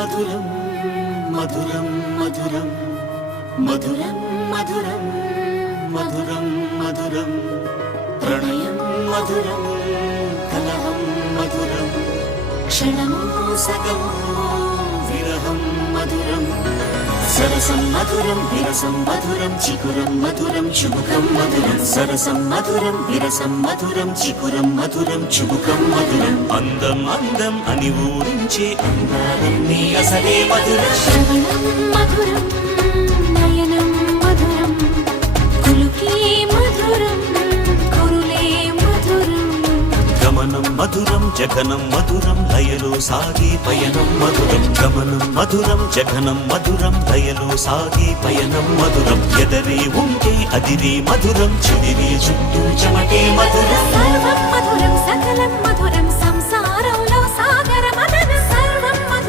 మధురం మధురం మధురం మధురం మధురం మధురం మధురం ప్రణయం మధురం కలహం మధురం క్షణము సగము విరహం మధురం సరసం మధురం విరసం మధురం చికురం మధురం చుబుకం మధురం సరసం మధురం విరసం మధురం చికురం మధురం చుబుకం మధురం అందం అందం అని ఊరించే అందాలన్నీ అసలే మధురం శ్రవణం మధురం నయనం మధురం కులుకే మధురం కురులే మధురం గమనం మధురం జగనం మధురం లయలో సాగే పయనం మధురం గమనం మధురం జగనం మధురం లయలో సాగే పయనం మధురం ఎదరే ఉంటే అదిరే మధురం చెదిరే చుట్టూ చెమటే మధురం సర్వం మధురం సకలం మధురం